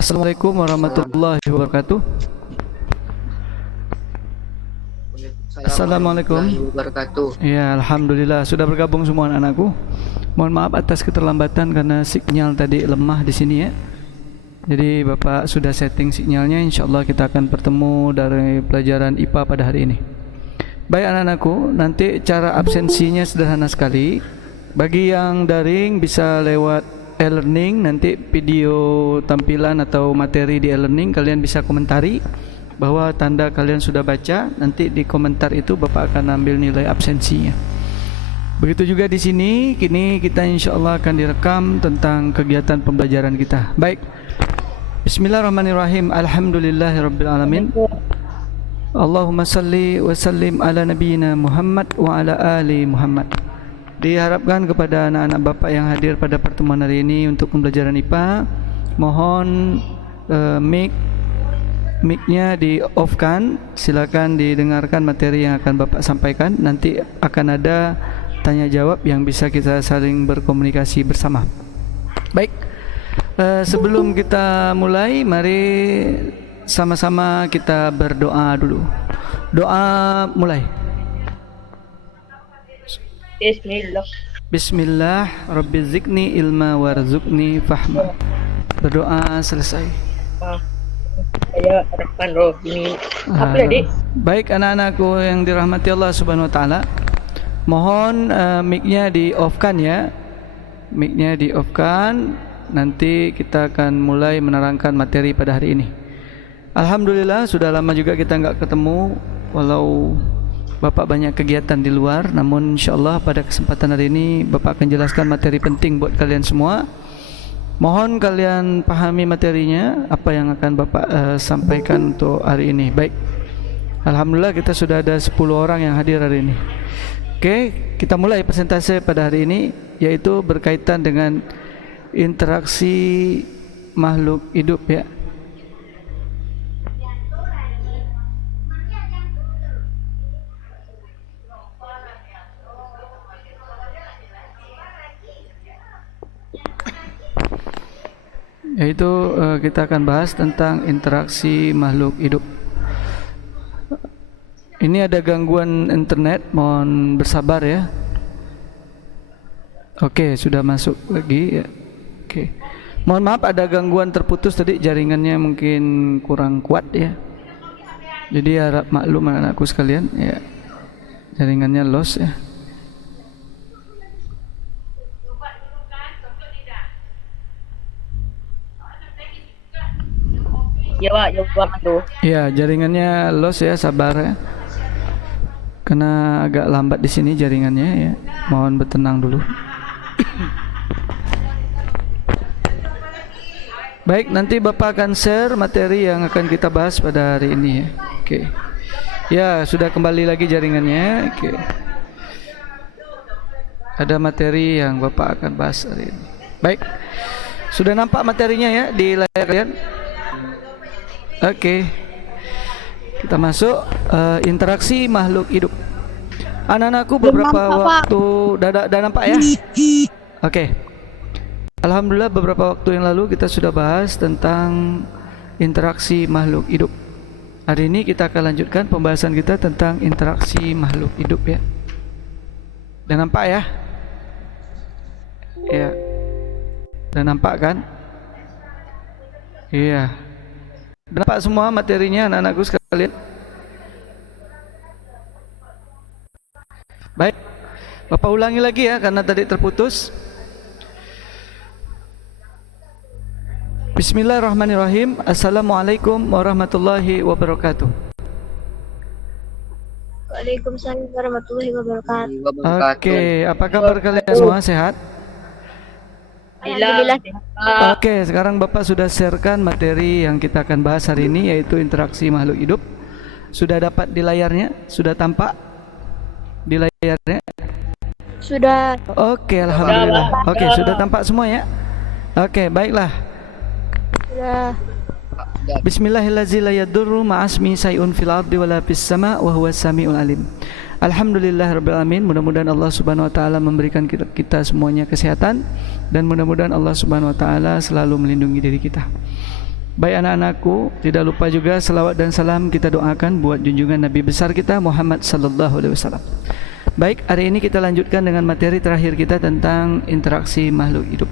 Assalamualaikum warahmatullahi wabarakatuh. Assalamualaikum warahmatullahi wabarakatuh. Ya, alhamdulillah sudah bergabung semua anak-anakku. Mohon maaf atas keterlambatan karena sinyal tadi lemah di sini ya. Jadi Bapak sudah setting sinyalnya, insyaallah kita akan bertemu dari pelajaran IPA pada hari ini. Baik anak-anakku, nanti cara absensinya sederhana sekali. Bagi yang daring bisa lewat e-learning, nanti video tampilan atau materi di e-learning kalian bisa komentari bahwa tanda kalian sudah baca, nanti di komentar itu Bapak akan ambil nilai absensinya. Begitu juga di sini, kini kita insyaallah akan direkam tentang kegiatan pembelajaran kita. Baik. Bismillahirrahmanirrahim. Alhamdulillahirabbil alamin. Allahumma salli wa sallim ala nabiyyina Muhammad wa ala ali Muhammad. Diharapkan kepada anak-anak Bapak yang hadir pada pertemuan hari ini untuk pembelajaran IPA, mohon mic-nya di off-kan. Silakan didengarkan materi yang akan Bapak sampaikan. Nanti akan ada tanya jawab yang bisa kita saling berkomunikasi bersama. Baik. Sebelum kita mulai, mari sama-sama kita berdoa dulu. Doa mulai. Bismillah. Bismillah, Rabbi zikni ilma warzuqni fahma. Berdoa selesai. Saya Rahman Rohimi. Apa tadi? Baik anak-anakku yang dirahmati Allah Subhanahu wa taala. Mohon mic-nya di off-kan ya. Mic-nya di off-kan. Nanti kita akan mulai menerangkan materi pada hari ini. Alhamdulillah sudah lama juga kita enggak ketemu, walau Bapak banyak kegiatan di luar, namun insyaallah pada kesempatan hari ini Bapak akan jelaskan materi penting buat kalian semua. Mohon kalian pahami materinya, apa yang akan Bapak sampaikan untuk hari ini. Baik. Alhamdulillah kita sudah ada 10 orang yang hadir hari ini. Oke, kita mulai presentasi pada hari ini, yaitu berkaitan dengan interaksi makhluk hidup ya. Yaitu kita akan bahas tentang interaksi makhluk hidup. Ini ada gangguan internet, mohon bersabar ya. Oke, sudah masuk lagi ya. Oke. Mohon maaf ada gangguan terputus tadi, jaringannya mungkin kurang kuat ya. Jadi harap maklum anak-anakku sekalian ya. Jaringannya lost ya. Ya Pak, ya Pak tuh. Ya, jaringannya lost ya, sabar ya. Karena agak lambat di sini jaringannya ya. Mohon bertenang dulu. Baik, nanti Bapak akan share materi yang akan kita bahas pada hari ini ya. Oke. Ya, sudah kembali lagi jaringannya. Oke. Ada materi yang Bapak akan bahas hari ini. Baik. Sudah nampak materinya ya di layar kalian? Oke. Kita masuk interaksi makhluk hidup. Anak-anakku beberapa waktu dah nampak ya? Oke. Alhamdulillah beberapa waktu yang lalu kita sudah bahas tentang interaksi makhluk hidup. Hari ini kita akan lanjutkan pembahasan kita tentang interaksi makhluk hidup ya. Dah nampak ya? Ya. Dah nampak kan? Iya. Dah nampak semua materinya anak-anakku sekalian? Baik. Bapak ulangi lagi ya karena tadi terputus. Bismillahirrahmanirrahim. Assalamualaikum warahmatullahi wabarakatuh. Waalaikumsalam warahmatullahi wabarakatuh. Oke, apa kabar kalian semua, sehat? Alhamdulillah. Oke, sekarang Bapak sudah sharekan materi yang kita akan bahas hari ini, yaitu interaksi makhluk hidup. Sudah dapat di layarnya? Sudah tampak di layarnya? Sudah. Oke, alhamdulillah. Oke, sudah tampak semua ya? Oke, baiklah. Sudah. Bismillahirrahmanirrahim. La yadurru ma'asmi say'un fil ardi wala fis sama' wa huwas samiul alim. Alhamdulillahirabbil alamin. Mudah-mudahan Allah Subhanahu wa taala memberikan kita semuanya kesehatan, dan mudah-mudahan Allah Subhanahu wa taala selalu melindungi diri kita. Baik anak-anakku, tidak lupa juga selawat dan salam kita doakan buat junjungan Nabi besar kita Muhammad sallallahu alaihi wasallam. Baik, hari ini kita lanjutkan dengan materi terakhir kita tentang interaksi makhluk hidup.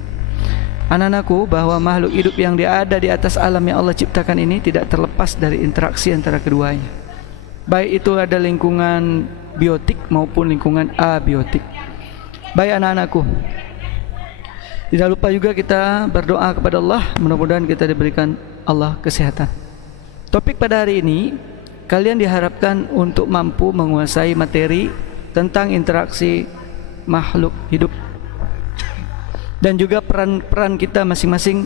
Anak-anakku, bahwa makhluk hidup yang ada di atas alam yang Allah ciptakan ini tidak terlepas dari interaksi antara keduanya. Baik itu ada lingkungan biotik maupun lingkungan abiotik. Baik anak-anakku, tidak lupa juga kita berdoa kepada Allah, mudah-mudahan kita diberikan Allah kesehatan. Topik pada hari ini, kalian diharapkan untuk mampu menguasai materi tentang interaksi makhluk hidup dan juga peran-peran kita masing-masing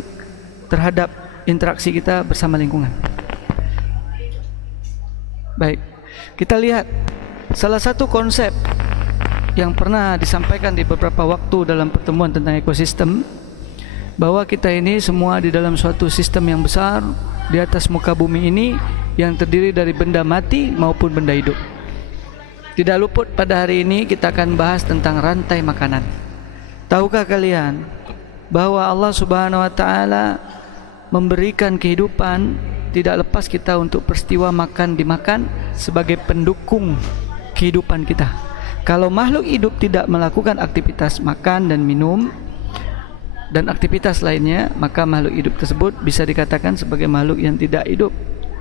terhadap interaksi kita bersama lingkungan. Baik, kita lihat salah satu konsep yang pernah disampaikan di beberapa waktu dalam pertemuan tentang ekosistem, bahwa kita ini semua di dalam suatu sistem yang besar di atas muka bumi ini yang terdiri dari benda mati maupun benda hidup. Tidak luput pada hari ini kita akan bahas tentang rantai makanan. Tahukah kalian bahwa Allah Subhanahu wa taala memberikan kehidupan tidak lepas kita untuk peristiwa makan dimakan sebagai pendukung kehidupan kita. Kalau makhluk hidup tidak melakukan aktivitas makan dan minum dan aktivitas lainnya, maka makhluk hidup tersebut bisa dikatakan sebagai makhluk yang tidak hidup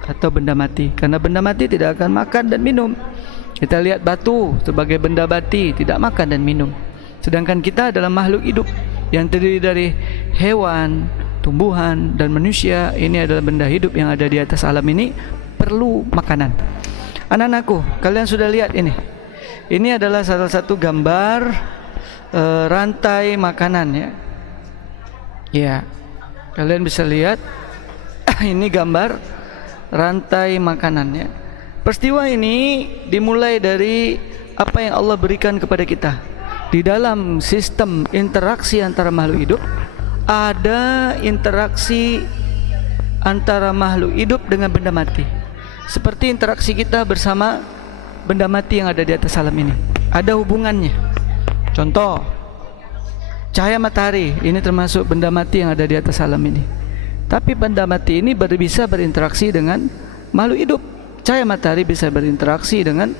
atau benda mati. Karena benda mati tidak akan makan dan minum. Kita lihat batu sebagai benda mati, tidak makan dan minum. Sedangkan kita adalah makhluk hidup yang terdiri dari hewan, tumbuhan dan manusia. Ini adalah benda hidup yang ada di atas alam ini, perlu makanan. Anak-anakku, kalian sudah lihat ini. Ini adalah salah satu gambar rantai makanan ya. Ya, kalian bisa lihat ini gambar rantai makanan ya. Peristiwa ini dimulai dari apa yang Allah berikan kepada kita. Di dalam sistem interaksi antara makhluk hidup, ada interaksi antara makhluk hidup dengan benda mati. Seperti interaksi kita bersama benda mati yang ada di atas alam ini. Ada hubungannya. Contoh, cahaya matahari ini termasuk benda mati yang ada di atas alam ini. Tapi benda mati ini bisa berinteraksi dengan makhluk hidup. Cahaya matahari bisa berinteraksi dengan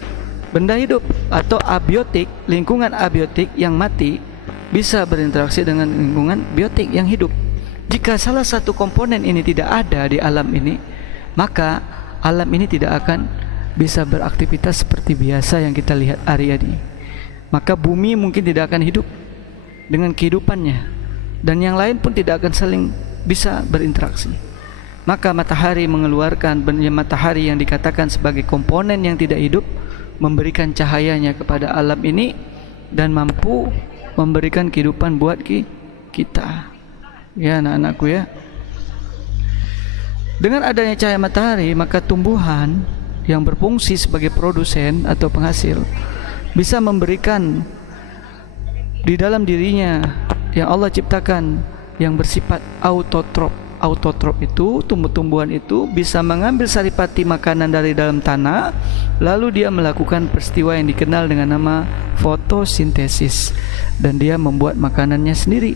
benda hidup. Atau abiotik, lingkungan abiotik yang mati bisa berinteraksi dengan lingkungan biotik yang hidup. Jika salah satu komponen ini tidak ada di alam ini, maka alam ini tidak akan bisa beraktivitas seperti biasa yang kita lihat hari ini. Maka bumi mungkin tidak akan hidup dengan kehidupannya, dan yang lain pun tidak akan saling bisa berinteraksi. Maka matahari mengeluarkan matahari yang dikatakan sebagai komponen yang tidak hidup, memberikan cahayanya kepada alam ini dan mampu memberikan kehidupan buat kita. Ya anak-anakku ya. Dengan adanya cahaya matahari, maka tumbuhan yang berfungsi sebagai produsen atau penghasil bisa memberikan di dalam dirinya yang Allah ciptakan yang bersifat autotrop. Autotrop itu, tumbuh-tumbuhan itu bisa mengambil saripati makanan dari dalam tanah, lalu dia melakukan peristiwa yang dikenal dengan nama fotosintesis, dan dia membuat makanannya sendiri.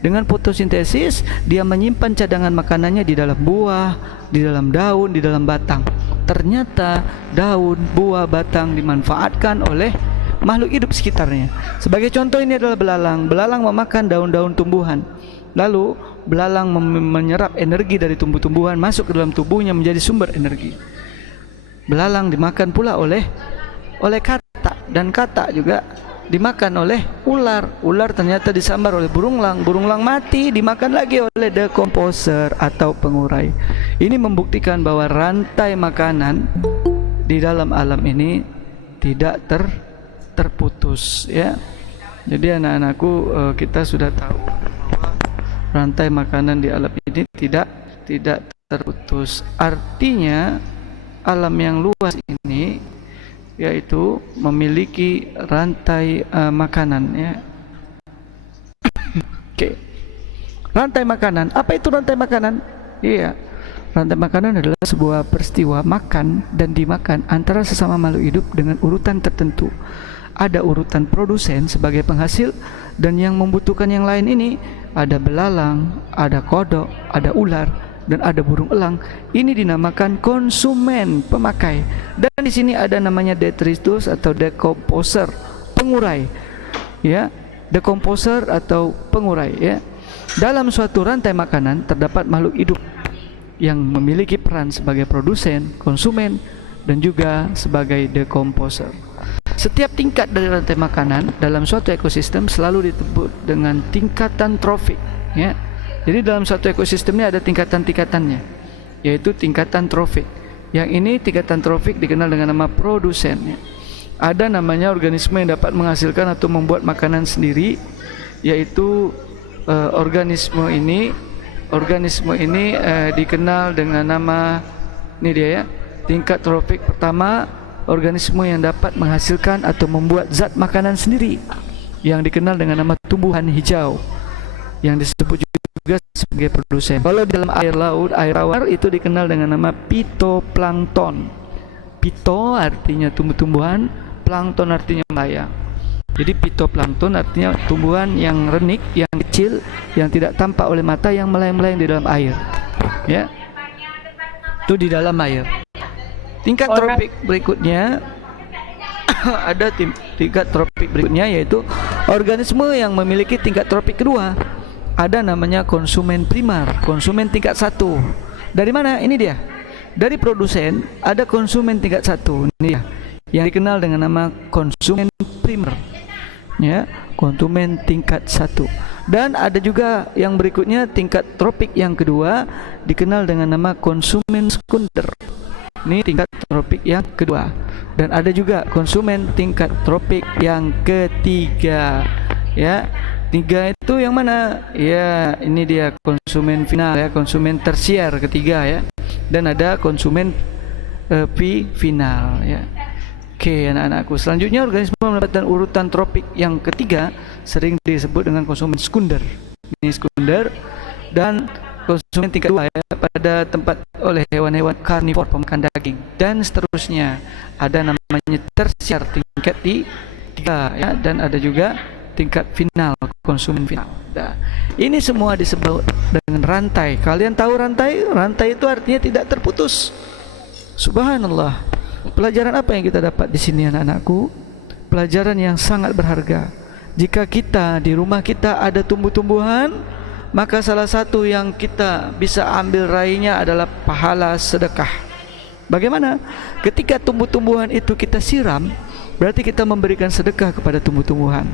Dengan fotosintesis, dia menyimpan cadangan makanannya di dalam buah, di dalam daun, di dalam batang. Ternyata daun, buah, batang dimanfaatkan oleh makhluk hidup sekitarnya. Sebagai contoh, ini adalah belalang. Belalang memakan daun-daun tumbuhan. Lalu belalang menyerap energi dari tumbuh-tumbuhan masuk ke dalam tubuhnya menjadi sumber energi. Belalang dimakan pula oleh katak, dan katak juga dimakan oleh ular. Ular ternyata disambar oleh burunglang. Burunglang mati, dimakan lagi oleh decomposer atau pengurai. Ini membuktikan bahwa rantai makanan di dalam alam ini tidak terputus ya. Jadi anak-anakku, kita sudah tahu rantai makanan di alam ini tidak terputus. Artinya alam yang luas ini yaitu memiliki rantai makanan ya. Oke. Rantai makanan. Apa itu rantai makanan? Iya. Rantai makanan adalah sebuah peristiwa makan dan dimakan antara sesama makhluk hidup dengan urutan tertentu. Ada urutan produsen sebagai penghasil, dan yang membutuhkan yang lain ini ada belalang, ada kodok, ada ular, dan ada burung elang. Ini dinamakan konsumen, pemakai. Dan di sini ada namanya detritus atau decomposer, pengurai. Ya, decomposer atau pengurai ya. Dalam suatu rantai makanan terdapat makhluk hidup yang memiliki peran sebagai produsen, konsumen, dan juga sebagai decomposer. Setiap tingkat dari rantai makanan dalam suatu ekosistem selalu disebut dengan tingkatan trofik ya. Jadi dalam suatu ekosistem ini ada tingkatan-tingkatannya, yaitu tingkatan trofik. Yang ini tingkatan trofik dikenal dengan nama produsen ya. Ada namanya organisme yang dapat menghasilkan atau membuat makanan sendiri, yaitu organisme ini dikenal dengan nama, ini dia ya, tingkat trofik pertama, organisme yang dapat menghasilkan atau membuat zat makanan sendiri, yang dikenal dengan nama tumbuhan hijau, yang disebut juga sebagai produsen. Kalau di dalam air laut, air tawar, itu dikenal dengan nama pitoplankton. Pito artinya tumbuh-tumbuhan, plankton artinya melayang. Jadi pitoplankton artinya tumbuhan yang renik, yang kecil, yang tidak tampak oleh mata, yang melayang-melayang di dalam air. Ya, itu di dalam air. Tingkat tropik berikutnya ada tingkat tropik berikutnya, yaitu organisme yang memiliki tingkat tropik kedua. Ada namanya konsumen primer, konsumen tingkat 1. Dari mana? Ini dia. Dari produsen ada konsumen tingkat 1. Ini dia, yang dikenal dengan nama konsumen primer. Ya, konsumen tingkat 1. Dan ada juga yang berikutnya, tingkat tropik yang kedua, dikenal dengan nama konsumen sekunder. Ini tingkat tropik yang kedua. Dan ada juga konsumen tingkat tropik yang ketiga. Ya, 3 itu yang mana? Ya, ini dia konsumen final ya, konsumen tersier ketiga ya. Dan ada konsumen final ya. Oke, anak-anakku. Selanjutnya organisme mendapatkan urutan tropik yang ketiga sering disebut dengan konsumen sekunder. Ini sekunder. Dan konsumen tingkat 2 ya, pada tempat oleh hewan-hewan karnivor, pemakan daging, dan seterusnya. Ada namanya tersier, tingkat 3 ya, dan ada juga tingkat final, konsumen final. Nah, ini semua disebut dengan rantai. Kalian tahu rantai? Rantai itu artinya tidak terputus. Subhanallah. Pelajaran apa yang kita dapat di sini, anak-anakku? Pelajaran yang sangat berharga. Jika kita di rumah kita ada tumbuh-tumbuhan, maka salah satu yang kita bisa ambil raihnya adalah pahala sedekah. Bagaimana? Ketika tumbuh-tumbuhan itu kita siram, berarti kita memberikan sedekah kepada tumbuh-tumbuhan.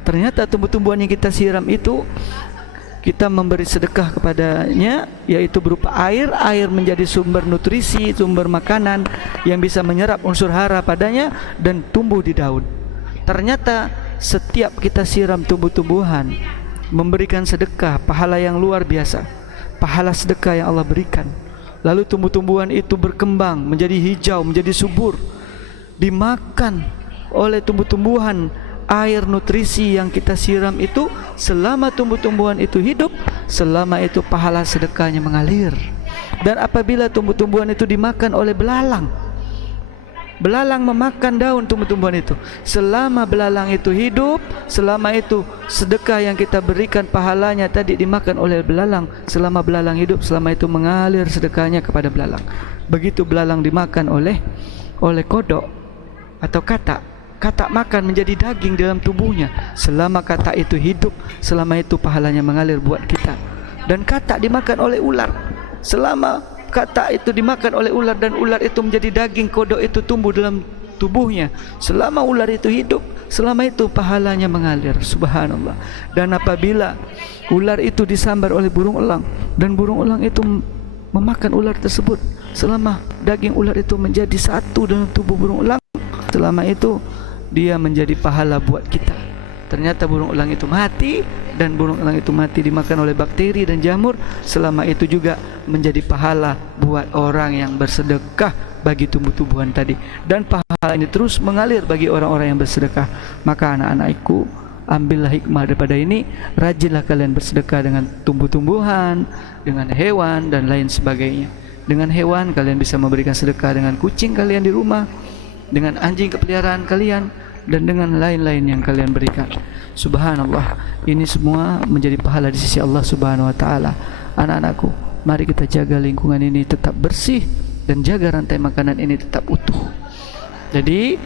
Ternyata tumbuh-tumbuhan yang kita siram itu, kita memberi sedekah kepadanya, yaitu berupa air. Air menjadi sumber nutrisi, sumber makanan yang bisa menyerap unsur hara padanya dan tumbuh di daun. Ternyata setiap kita siram tumbuh-tumbuhan, memberikan sedekah, pahala yang luar biasa, pahala sedekah yang Allah berikan. Lalu tumbuh-tumbuhan itu berkembang menjadi hijau, menjadi subur, dimakan oleh tumbuh-tumbuhan. Air nutrisi yang kita siram itu, selama tumbuh-tumbuhan itu hidup, selama itu pahala sedekahnya mengalir. Dan apabila tumbuh-tumbuhan itu dimakan oleh belalang, belalang memakan daun tumbuh-tumbuhan itu, selama belalang itu hidup, selama itu sedekah yang kita berikan pahalanya tadi dimakan oleh belalang. Selama belalang hidup, selama itu mengalir sedekahnya kepada belalang. Begitu belalang dimakan oleh kodok atau katak, katak makan menjadi daging dalam tubuhnya. Selama katak itu hidup, selama itu pahalanya mengalir buat kita. Dan katak dimakan oleh ular, selama katak itu dimakan oleh ular dan ular itu menjadi daging, kodok itu tumbuh dalam tubuhnya, selama ular itu hidup, selama itu pahalanya mengalir. Subhanallah. Dan apabila ular itu disambar oleh burung elang dan burung elang itu memakan ular tersebut, selama daging ular itu menjadi satu dalam tubuh burung elang, selama itu dia menjadi pahala buat kita. Ternyata burung elang itu mati, dan burung elang itu mati dimakan oleh bakteri dan jamur. Selama itu juga menjadi pahala buat orang yang bersedekah bagi tumbuh-tumbuhan tadi. Dan pahala ini terus mengalir bagi orang-orang yang bersedekah. Maka anak-anakku, ambillah hikmah daripada ini. Rajinlah kalian bersedekah dengan tumbuh-tumbuhan, dengan hewan dan lain sebagainya. Dengan hewan kalian bisa memberikan sedekah dengan kucing kalian di rumah, dengan anjing kepeliharaan kalian, dan dengan lain-lain yang kalian berikan. Subhanallah, ini semua menjadi pahala di sisi Allah Subhanahu wa taala. Anak-anakku, Mari kita jaga lingkungan ini tetap bersih dan jaga rantai makanan ini tetap utuh. Jadi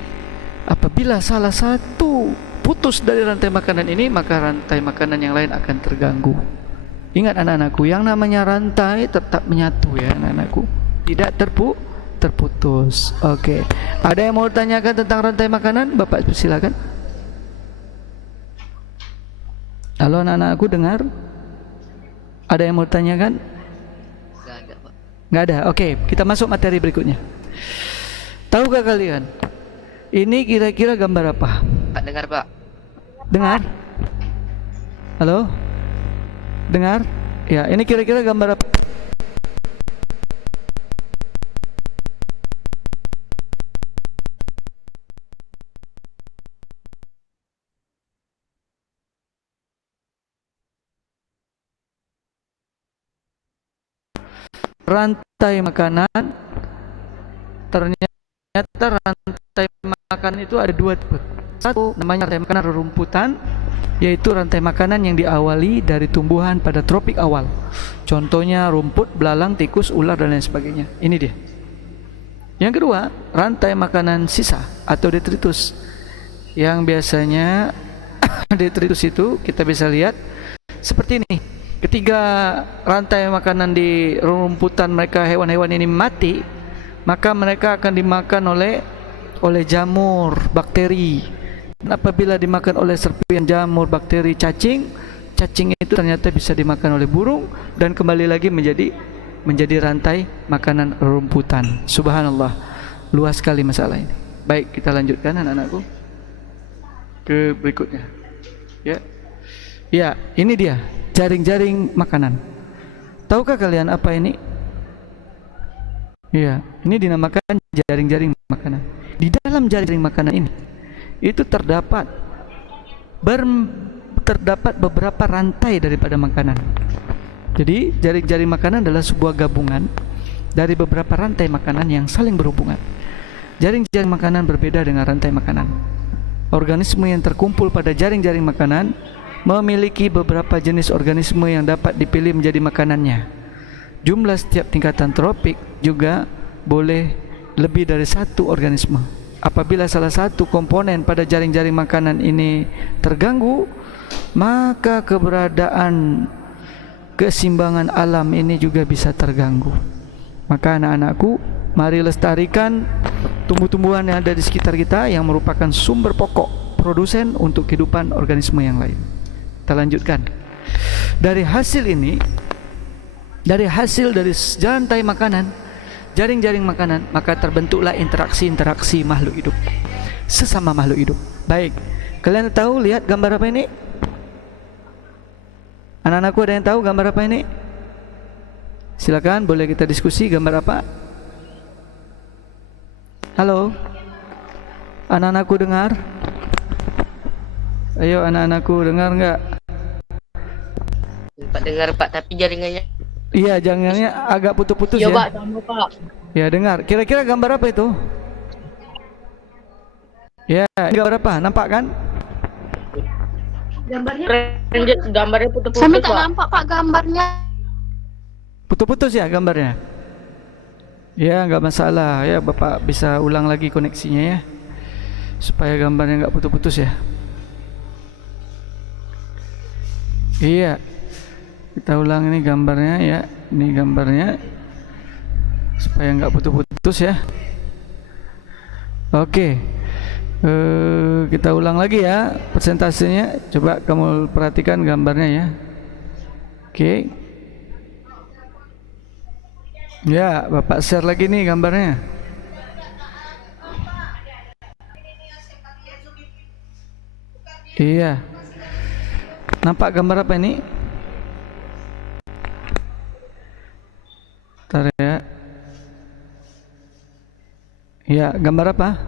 apabila salah satu putus dari rantai makanan ini, maka rantai makanan yang lain akan terganggu. Ingat anak-anakku, yang namanya rantai tetap menyatu ya anak-anakku, tidak terputus. Oke. Ada yang mau tanyakan tentang rantai makanan? Bapak silakan. Halo anak-anakku, dengar? Ada yang mau tanyakan? Nggak ada, Pak. Nggak ada. Oke, kita masuk materi berikutnya. Tahukah kalian ini kira-kira gambar apa? Pak, dengar, Pak. Dengar? Halo? Dengar? Ya, ini kira-kira gambar apa? Rantai makanan. Ternyata rantai makanan itu ada dua tipe. Satu namanya rantai makanan rerumputan, yaitu rantai makanan yang diawali dari tumbuhan pada tropik awal. Contohnya rumput, belalang, tikus, ular dan lain sebagainya. Ini dia. Yang kedua, rantai makanan sisa atau detritus. Yang biasanya detritus itu kita bisa lihat seperti ini. Ketika rantai makanan di rumputan mereka, hewan-hewan ini mati, maka mereka akan dimakan oleh jamur, bakteri. Dan apabila dimakan oleh serpihan jamur, bakteri, cacing itu ternyata bisa dimakan oleh burung dan kembali lagi menjadi rantai makanan rumputan. Subhanallah, luas sekali masalah ini. Baik, kita lanjutkan anak-anakku ke berikutnya. Ya, ini dia jaring-jaring makanan. Tahukah kalian apa ini? Ya, ini dinamakan jaring-jaring makanan. Di dalam jaring makanan ini itu terdapat beberapa rantai daripada makanan. Jadi jaring-jaring makanan adalah sebuah gabungan dari beberapa rantai makanan yang saling berhubungan. Jaring-jaring makanan berbeda dengan rantai makanan. Organisme yang terkumpul pada jaring-jaring makanan memiliki beberapa jenis organisme yang dapat dipilih menjadi makanannya. Jumlah setiap tingkatan tropik juga boleh lebih dari satu organisme. Apabila salah satu komponen pada jaring-jaring makanan ini terganggu, maka keberadaan keseimbangan alam ini juga bisa terganggu. Maka anak-anakku, mari lestarikan tumbuh-tumbuhan yang ada di sekitar kita yang merupakan sumber pokok produsen untuk kehidupan organisme yang lain. Kita lanjutkan. Dari hasil dari rantai makanan, jaring-jaring makanan, maka terbentuklah interaksi-interaksi makhluk hidup sesama makhluk hidup. Baik, kalian tahu lihat gambar apa ini? Anak-anakku ada yang tahu gambar apa ini? Silakan, boleh kita diskusi gambar apa? Halo? Anak-anakku dengar? Ayo anak-anakku dengar enggak? Pak, dengar, Pak, tapi jaringannya. Iya, jaringannya agak putus-putus ya. Iya, Pak, sama Pak. Ya, dengar. Kira-kira gambar apa itu? Ya, ini gambar apa? Nampak kan? Gambarnya putus-putus, Sampai tak Pak. nampak Pak gambarnya. Putus-putus ya gambarnya? Ya, enggak masalah. Ya, Bapak bisa ulang lagi koneksinya ya, supaya gambarnya enggak putus-putus ya. Iya, kita ulang ini gambarnya ya. Ini gambarnya supaya nggak putus-putus ya. Oke, kita ulang lagi ya persentasenya. Coba kamu perhatikan gambarnya ya. Oke, ya Bapak share lagi nih gambarnya. Iya, nampak gambar apa ini? Bentar ya. Ya, gambar apa?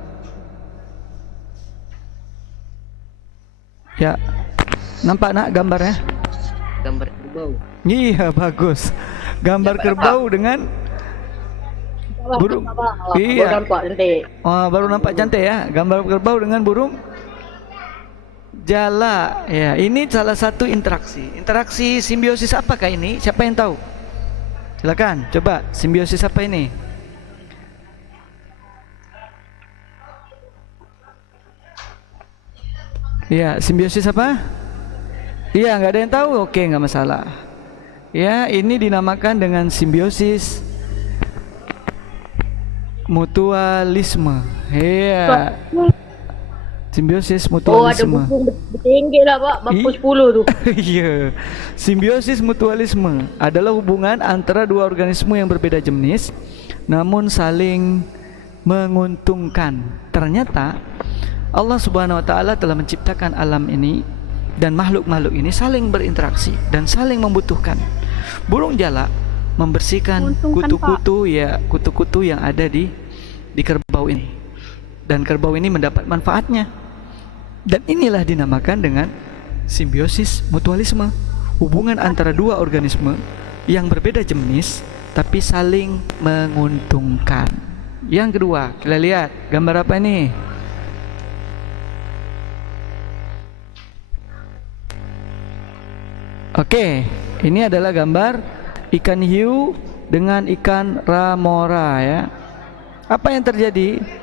Ya, nampak nak gambarnya? Gambar kerbau. Iya, bagus. Gambar kerbau dengan burung. Iya. Nampak nanti. Oh, baru nampak cantik ya. Gambar kerbau dengan burung jala. Ya, ini salah satu interaksi. Interaksi simbiosis apakah ini? Siapa yang tahu? Silakan, coba simbiosis apa ini? Ya, simbiosis apa? Iya, nggak ada yang tahu. Oke, nggak masalah. Ya, ini dinamakan dengan simbiosis mutualisme. Iya. Simbiosis Oh, ada mutualisme. buku bertinggi lah Pak, bab 10 tuh. Iya. Simbiosis mutualisme adalah hubungan antara dua organisme yang berbeda jenis namun saling menguntungkan. Ternyata Allah Subhanahu wa taala telah menciptakan alam ini dan makhluk-makhluk ini saling berinteraksi dan saling membutuhkan. Burung jalak membersihkan kutu-kutu kutu-kutu yang ada di kerbau ini. Dan kerbau ini mendapat manfaatnya. Dan inilah dinamakan dengan simbiosis mutualisme. Hubungan antara dua organisme yang berbeda jenis tapi saling menguntungkan. Yang kedua, kita lihat gambar apa ini? Oke, ini adalah gambar ikan hiu dengan ikan ramora ya. Apa yang terjadi?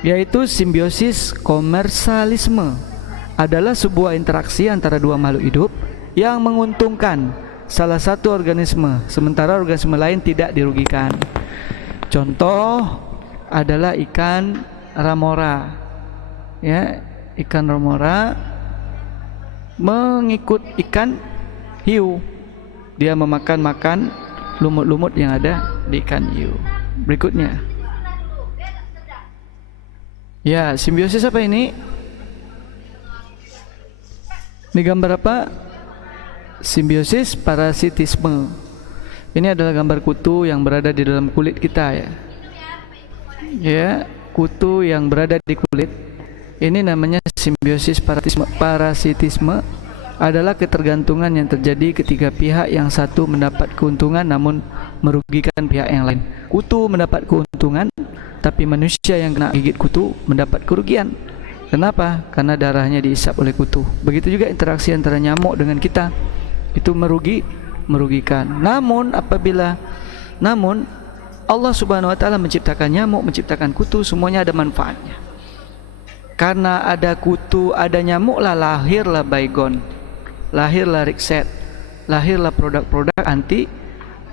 Yaitu simbiosis komersalisme adalah sebuah interaksi antara dua makhluk hidup yang menguntungkan salah satu organisme sementara organisme lain tidak dirugikan. Contoh adalah ikan ramora. Ya, ikan ramora mengikut ikan hiu. Dia memakan lumut-lumut yang ada di ikan hiu. Berikutnya. Ya, simbiosis apa ini? Ini gambar apa? Simbiosis parasitisme. Ini adalah gambar kutu yang berada di dalam kulit kita ya. Ya, kutu yang berada di kulit. Ini namanya simbiosis parasitisme adalah ketergantungan yang terjadi ketika pihak yang satu mendapat keuntungan namun merugikan pihak yang lain. Kutu mendapat keuntungan tapi manusia yang kena gigit kutu mendapat kerugian. Kenapa? Karena darahnya diisap oleh kutu. Begitu juga interaksi antara nyamuk dengan kita. Itu merugikan. Namun Allah Subhanahu wa taala menciptakan nyamuk, menciptakan kutu, semuanya ada manfaatnya. Karena ada kutu, ada nyamuk lah lahirlah baygon. Lahirlah rikset. Lahirlah produk-produk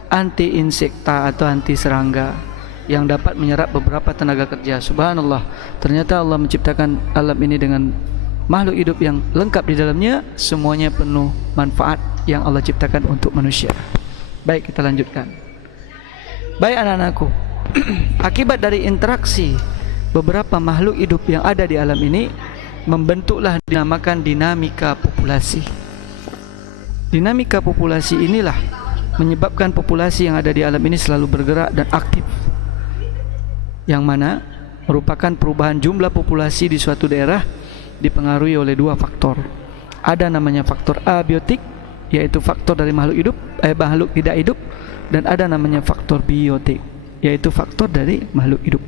anti insekta atau anti serangga yang dapat menyerap beberapa tenaga kerja. Subhanallah, ternyata Allah menciptakan alam ini dengan makhluk hidup yang lengkap di dalamnya, semuanya penuh manfaat yang Allah ciptakan untuk manusia. Baik, kita lanjutkan. Baik anak-anakku, akibat dari interaksi beberapa makhluk hidup yang ada di alam ini membentuklah dinamakan dinamika populasi. Dinamika populasi inilah menyebabkan populasi yang ada di alam ini selalu bergerak dan aktif, yang mana merupakan perubahan jumlah populasi di suatu daerah dipengaruhi oleh dua faktor. Ada namanya faktor abiotik, yaitu faktor dari makhluk hidup, makhluk tidak hidup, dan ada namanya faktor biotik, yaitu faktor dari makhluk hidup.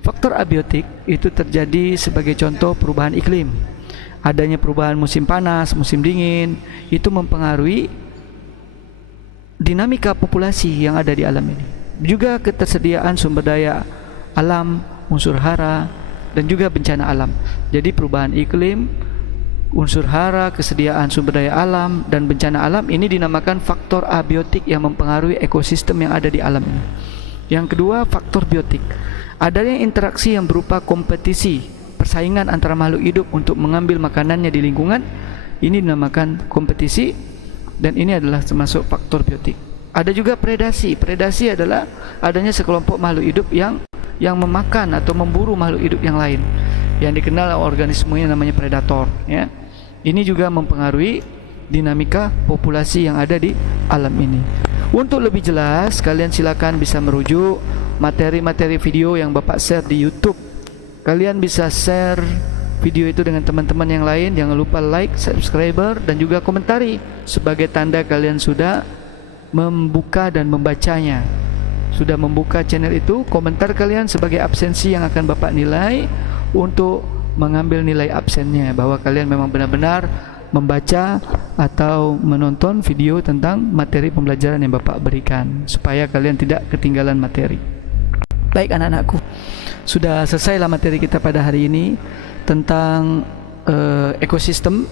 Faktor abiotik itu terjadi sebagai contoh perubahan iklim. Adanya perubahan musim panas, musim dingin, itu mempengaruhi dinamika populasi yang ada di alam ini. Juga ketersediaan sumber daya alam, unsur hara, dan juga bencana alam. Jadi perubahan iklim, unsur hara, kesediaan sumber daya alam, dan bencana alam ini dinamakan faktor abiotik yang mempengaruhi ekosistem yang ada di alam ini. Yang kedua, faktor biotik. Adanya interaksi yang berupa kompetisi, persaingan antara makhluk hidup untuk mengambil makanannya di lingkungan. Ini dinamakan kompetisi, dan ini adalah termasuk faktor biotik. Ada juga predasi. Predasi adalah adanya sekelompok makhluk hidup yang memakan atau memburu makhluk hidup yang lain, yang dikenal organismenya namanya predator ya. Ini juga mempengaruhi dinamika populasi yang ada di alam ini. Untuk lebih jelas, kalian silakan bisa merujuk materi-materi video yang Bapak share di YouTube. Kalian bisa share video itu dengan teman-teman yang lain. Jangan lupa like, subscriber, dan juga komentari sebagai tanda kalian sudah membuka dan membacanya, sudah membuka channel itu. Komentar kalian sebagai absensi yang akan Bapak nilai untuk mengambil nilai absennya, bahwa kalian memang benar-benar membaca atau menonton video tentang materi pembelajaran yang Bapak berikan supaya kalian tidak ketinggalan materi. Baik anak-anakku, sudah selesailah materi kita pada hari ini tentang ekosistem